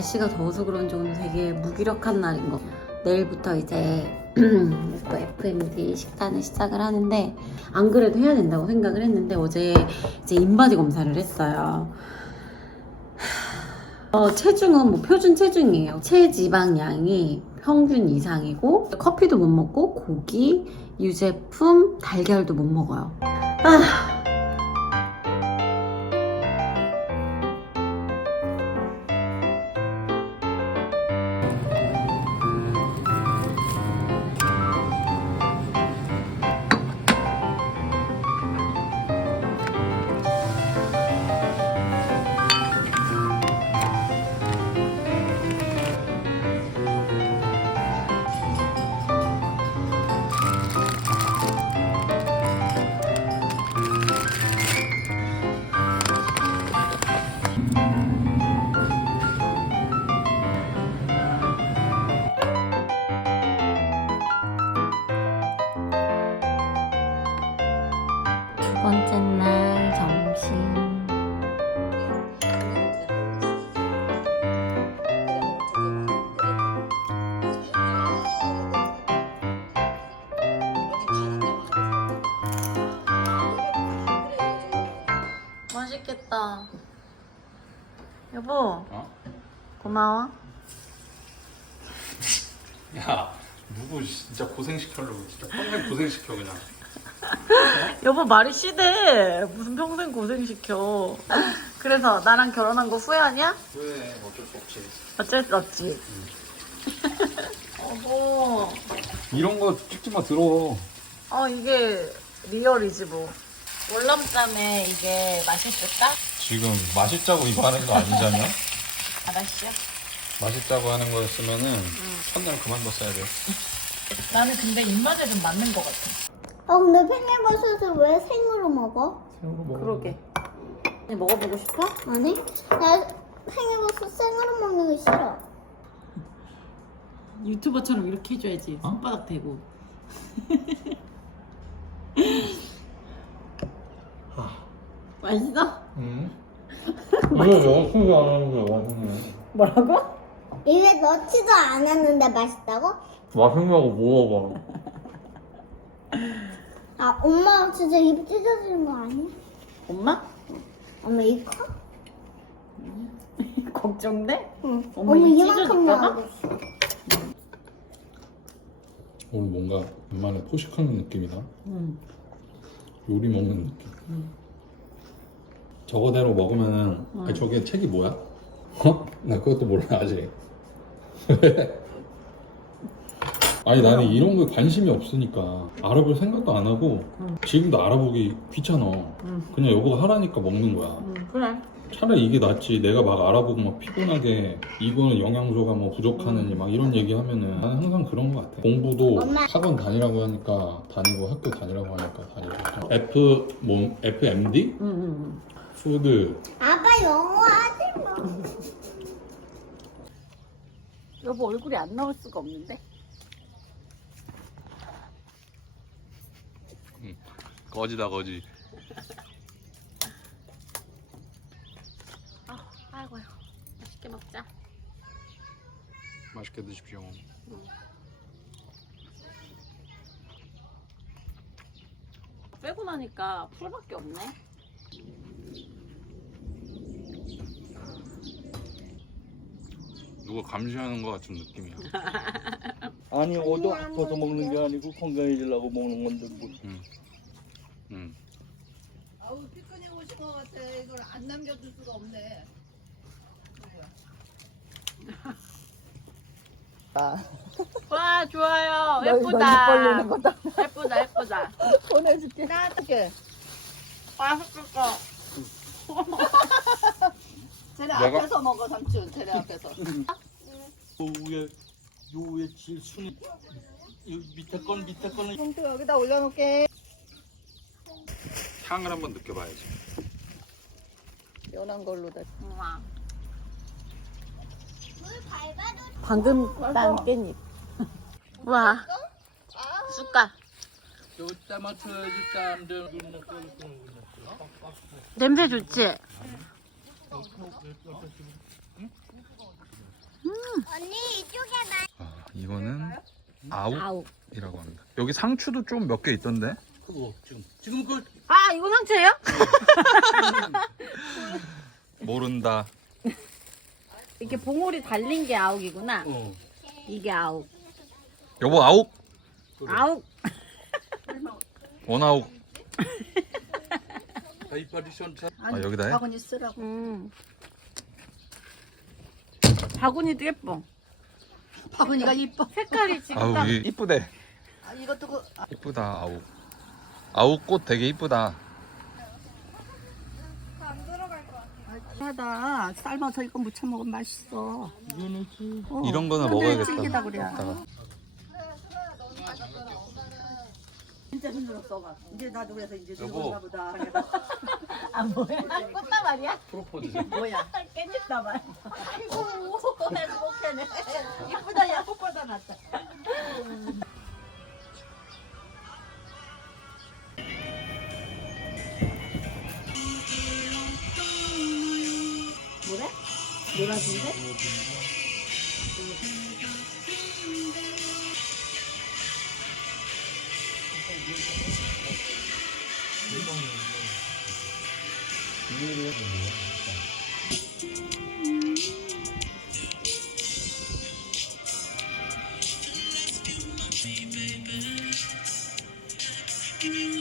날씨가 더워서 그런지 오늘 되게 무기력한 날인 거. 내일부터 이제 또 FMD 식단을 시작을 하는데 안 그래도 해야 된다고 생각을 했는데 어제 이제 인바디 검사를 했어요. 어, 체중은 뭐 표준 체중이에요. 체지방량이 평균 이상이고 커피도 못 먹고 고기, 유제품, 달걀도 못 먹어요. 아. 맛있겠다. 여보, 어? 고마워. 야 누구 진짜 고생시키려고 진짜 평생 고생시켜 그냥 여보 말이 시대. 무슨 평생 고생시켜. 그래서 나랑 결혼한 거 후회하냐? 왜 어쩔 수 없지 어쩔 수 없지. 여보, 이런 거 찍지 마 들어 어 이게 리얼이지 뭐. 월남쌈에 이게 맛있을까? 지금 맛있자고 이거 하는 거 아니잖아 알았어요. 맛있자고 하는 거였으면은 첫날 그만뒀어야 돼 나는 근데 입맛에 좀 맞는 것 같아. 어 근데 팽이버섯을 왜 생으로 먹어? 그러게. 먹어보고 싶어? 아니 나 팽이버섯 생으로 먹는 거 싫어 유튜버처럼 이렇게 해줘야지. 손바닥 대고. 맛있어? 응? 이거 왜 소리 안 하는 거야 맛있네 뭐라고? 입에 넣지도 않았는데 맛있다고? 맛있냐고 물어봐 아 엄마 진짜 입 찢어지는 거 아니야? 엄마? 엄마 입 커? 걱정돼? 응 엄마 입 이만큼 찢어질까 봐? 나왔어 오늘 뭔가 간만에 포식하는 느낌이다 응. 요리 먹는 느낌 저거대로 먹으면은 아니, 저게 책이 뭐야? 어? 나 그것도 몰라 아직 아니 나는 이런 거에 관심이 없으니까 알아볼 생각도 안 하고 지금도 알아보기 귀찮아 응. 그냥 여보가 하라니까 먹는 거야 응, 그래. 차라리 이게 낫지 내가 막 알아보고 막 피곤하게 이거는 영양소가 뭐 부족하느니 막 이런 얘기 하면은 나는 항상 그런 거 같아 공부도. 학원 다니라고 하니까 다니고 학교 다니라고 하니까 다니고 F 뭐 FMD 응, 응, 응. 푸드 아빠 영어 하지 마 여보 얼굴이 안 나올 수가 없는데? 거지다 거지 아, 아이고야. 맛있게 먹자. 맛있게 드십시오 빼고 나니까 풀밖에 없네. 누가 감시하는 거 같은 느낌이야 아니 어디 아파서 먹는 게 아니고 건강해지려고 먹는 건데 뭐. 응. 아우 피크닉 오신 것 같아. 이걸 안 남겨둘 수가 없네. 아 와 좋아요. 너- 너입 벌리는 거다. 예쁘다 예쁘다. 보내줄게. 따뜻해. 맛있겠다. 쟤네 내가- 앞에서 먹어 삼촌. 쟤네 앞에서. 요 위에 요 위에 질 순이 요 밑에 건 밑에 거는 봉투 여기다 올려놓을게. 향을 한번 느껴봐야지 연한 걸로 다. 우와. 물 밟아도 방금 딴 깻잎. 우와. 숟갈. 냄새 좋지? 언니 이쪽에 나. 아, 이거는 아욱이라고. 합니다. 여기 상추도 좀 몇 개 있던데? 그거 지금 지금 그 아 이거 상처예요? 모른다. 이렇게 봉오리 달린 게 아욱이구나. 어. 이게 아욱. 여보 아욱. 아욱. 원아욱. 하이파리션 차. 아 여기다 해? 바구니 쓰라고. 음. 바구니도 예뻐. 바구니가 이뻐. 색깔이 지금 딱 아우 이 이쁘대. 아, 이것도 그 아, 이쁘다 아욱. 아욱 꽃 되게 이쁘다. 하다 삶아서 이거 무쳐 먹으면 맛있어. 어, 이런 거나 근데 먹어야겠다. 그래. 진짜 힘들었어. 이제 나도 그래서 이제 여보. 늙었나 보다. 아 뭐야? 꽃다 말이야? 프로포즈. 뭐야? 깻잎다 말. 아이고 행복해네. 이쁘다 야 꽃보다 낫다. 뭐래? 노란색인데? 먹고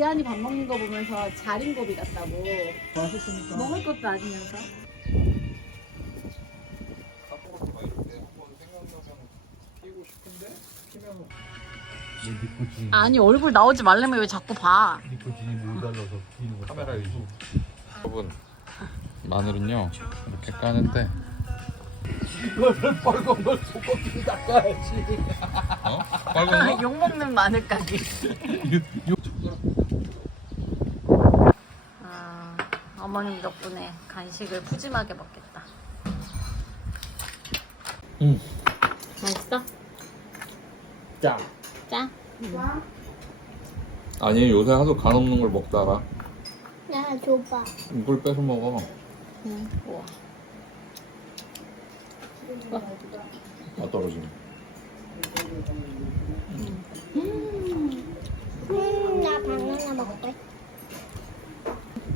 지안이 밥 먹는 거 보면서 자린고비 같다고. 맛있으니까. 먹을 것도 아니면서. 아니 얼굴 나오지 말려면 왜 자꾸 봐? 니코틴이 물 달라서 피는 거. 카메라 위주. 여러분 마늘은요 이렇게 까는데 이거를 빨간 걸 소금기 닦아야지. 어? 빨간 거? 욕 먹는 마늘 가게. 아, 어머님 덕분에 간식을 푸짐하게 먹겠다. 응. 맛있어? 자. 짜? 아니 요새 하도 간 없는 걸 먹다가 야 줘봐. 이걸 뺏어 먹어. 응. 우와. 아 떨어지네. 음, 나 바나나 먹을게.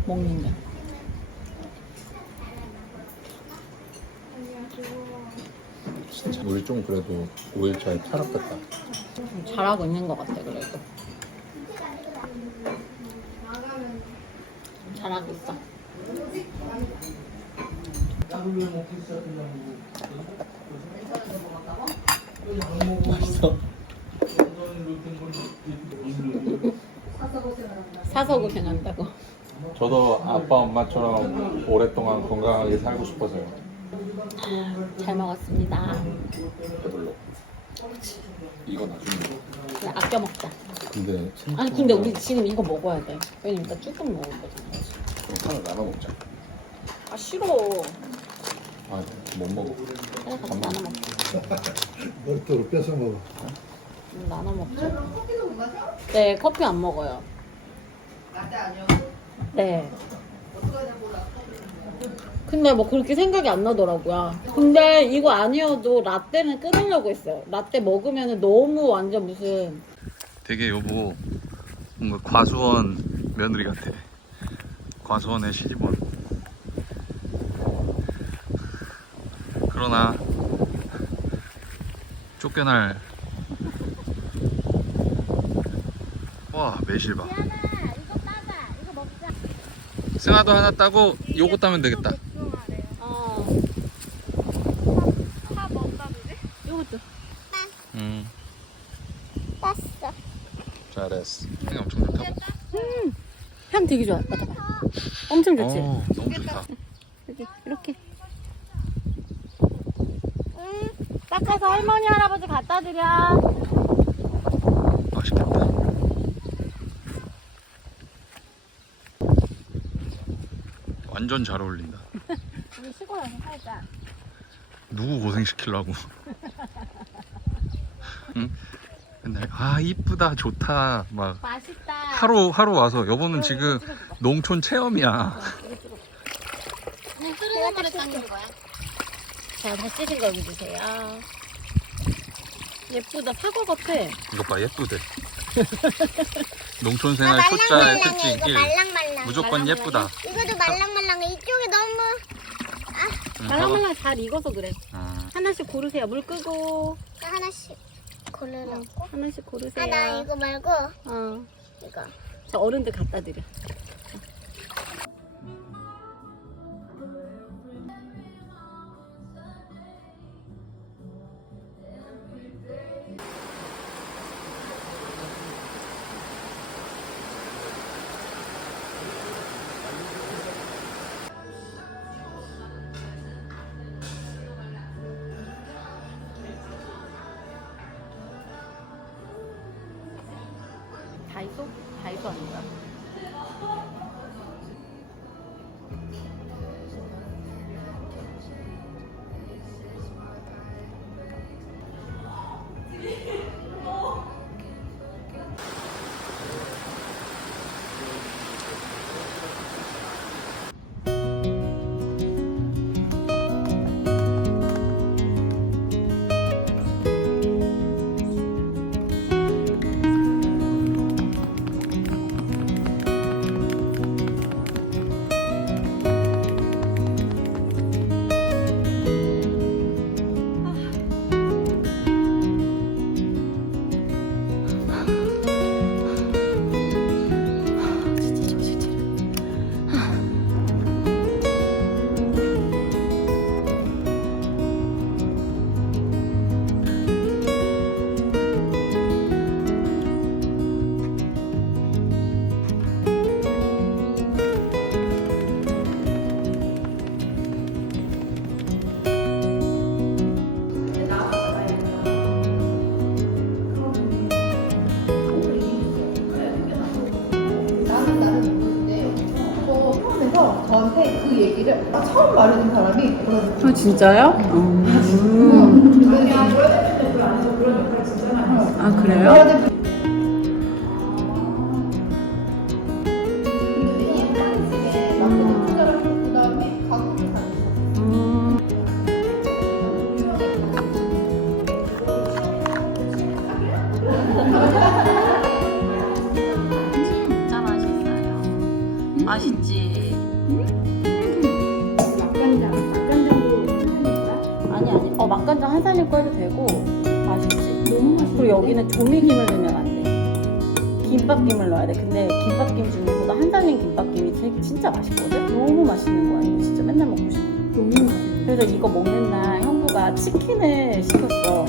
먹는다. 진짜 우리 좀 그래도 5일차에 탈락됐다. 잘하고 있는 것 같아 그래도. 잘하고 있어. 맛있어? 사서 고생한다고. 저도 아빠 엄마처럼 오랫동안 건강하게 살고 싶어서요. 잘 먹었습니다. 배불러. 이거 나중에. 그냥 아껴 먹자. 근데 아니 근데 우리 지금 이거 먹어야 돼. 왜냐면 이따 조금 먹을 거잖아. 그럼 하나 나눠 먹자. 아 싫어. 아, 못 먹어. 그래 같이 나눠 먹자. 너또 뺏어 먹어. 음, 나눠 먹자. 네 커피 안 먹어요. 나때 아니야. 네. 근데 뭐 그렇게 생각이 안 나더라고요. 근데 이거 아니어도 라떼는 끊으려고 했어요. 라떼 먹으면 너무 완전 무슨 되게 여보 뭔가 과수원 며느리 같아. 과수원의 시집원. 그러나 쫓겨날 와 매실 봐. 하나 이거 따봐. 이거 먹자. 승아도 하나 따고 요거 따면 되겠다. 어 다 먹다 그래? 이것도 음 땄어. 잘했어. 향이 엄청 좋다. 향 되게 좋아. 맡아봐. 엄청 좋지? 어, 너무 좋다. 여기 이렇게 응 닦아서 할머니 할아버지 갖다 드려 맛있겠다. 완전 잘 어울린다. 우리 쉬고 나서 살자 누구 고생 시키려고. 응? 맨날 아 이쁘다 좋다 막. 맛있다. 하루 하루 와서. 여보는 지금 농촌 체험이야. 그냥 물에 담는 거야? 자 다시신 거 여기 주세요. 예쁘다. 사과 같아. 이것 봐 예쁘대. 농촌 생활 초짜의 말랑말랑해. 특징 이거 1. 말랑말랑. 무조건 예쁘다. 이것도 말랑말랑해. 이쪽이 너무 응, 말랑말랑 잘 익어서 그래. 어, 하나씩 고르세요. 물 끄고. 하나씩 고르라고? 하나씩 고르세요. 아 나 이거 말고? 어. 이거. 저 어른들 갖다 드려 처음 말해준 사람이 아 진짜요? 아 그래요? 아니. 어 맛간장 한 살림 꺼도 되고 맛있지. 너무 맛있어. 그리고 여기는 조미김을 넣으면 안 돼. 김밥김을 넣어야 돼. 근데 김밥김 중에서도 한 살림 김밥김이 제- 진짜 맛있거든. 너무 맛있는 거야. 이거 진짜 맨날 먹고 싶어. 너무 맛있어. 그래서 이거 먹는 날 형부가 치킨을 시켰어.